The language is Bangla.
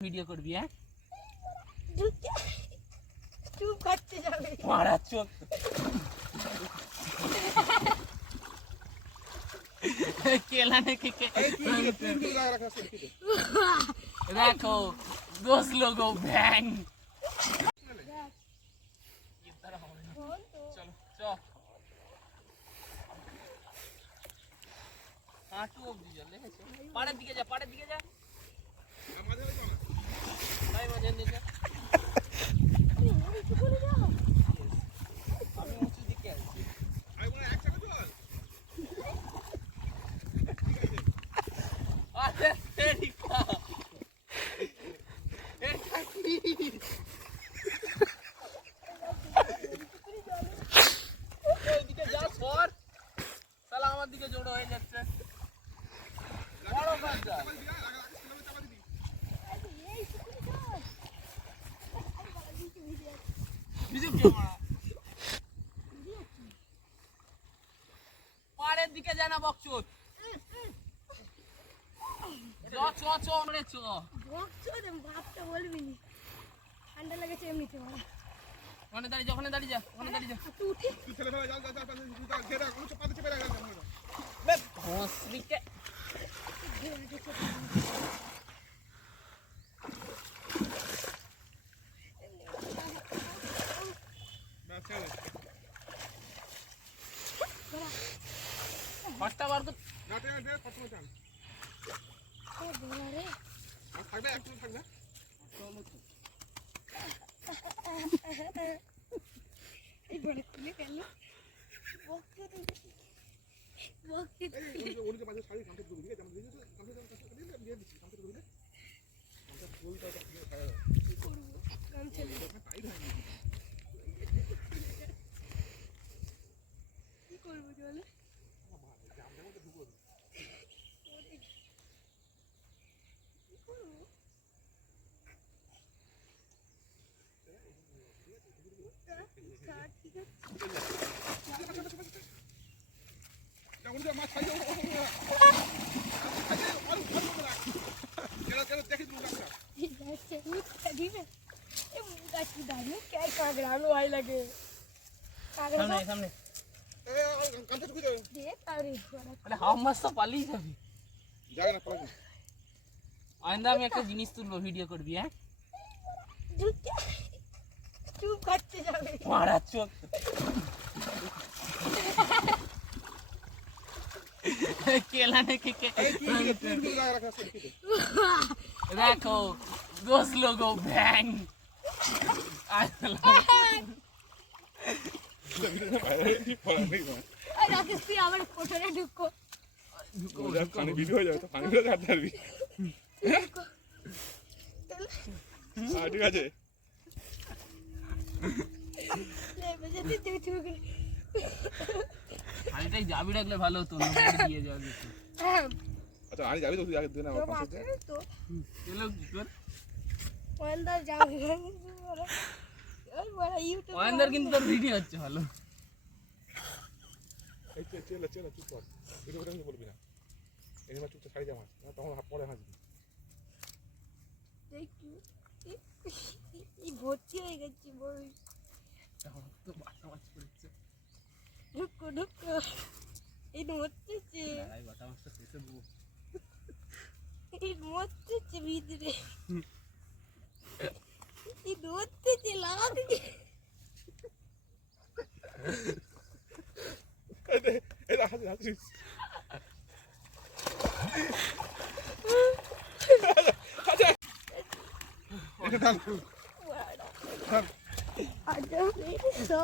ভিডিও করবি হ্যাঁ চুপ করতে যাবে মারা চোখ কেলানে কে দেখো दोस लोगों बैंग चलो चलो हाटू অবধি চল দেখেছো পাড়ের দিকে যা ভাই মজা নিয়ে যা আমি উঁচু দিকে আছি আমি বলে একসাথে চল আরে তেরিকা এটা কি এইদিকে যা সর শালা আমার দিকে জড়ো হয়ে যাচ্ছে বড় বাজা পাড়ের দিকে যায় না বকচোদ ভাবটা বলবি ঠান্ডা লেগেছে এমনিতে ওখানে দাঁড়িয়ে যা ফটটা বার তো থাকবে একটু থাকবে এই বড় খুলে গেল বকতে ওদিকে মাঝে শাড়ি কামতে দেবো ঠিক আছে আমরা দিয়ে দিচ্ছি কামতে দেবো দিলে আমরা ফুলটা দিয়ে খাওয়া কি করব কামতে টাইট হয়ে গেছে কি করব বলে জামদের মধ্যে ঢুকো সামনে পালিয়ে যাবি আইন্দা আমি একটা জিনিস তুলবো ভিডিও করবি হ্যাঁ চুপ করতে যাবে মারা চোখ কেলানে কে দেখো दोस लोगों बैंग রাকেশ তুই আমার কোঠরে ঢুকো পানি ভিডিও হয়ে যাবে তো পানি ভিডিও কাটতে পারবি ঠিক আছে পানিটাই যাবি রাখলে ভালো হতো না দিয়ে যাওয়া যেত আচ্ছা আনি যাবি তো তুই আগে দিন আমার পাশে তো চলো তোর ওয়ান্ডার যাবে ওই বড় ইউটিউব ওয়ান্ডার কিন্তু তোর ভিডিও হচ্ছে ভালো এই চল চুপ কর ভিডিও করে বলবি না এই না চুপচাপ ছাড়ি যাওয়া তখন পরে হাসবি দেখি এই ভর্তি হয়ে গেছে বই তো বাটা মাছ পড়ছে ঢুকো এই নড়তেছে এই বাটা মাছটা শেষে দেবো এই নড়তেছে ভিতরে এই নড়তেছে লাগাতে এই হাসি I don't need it so.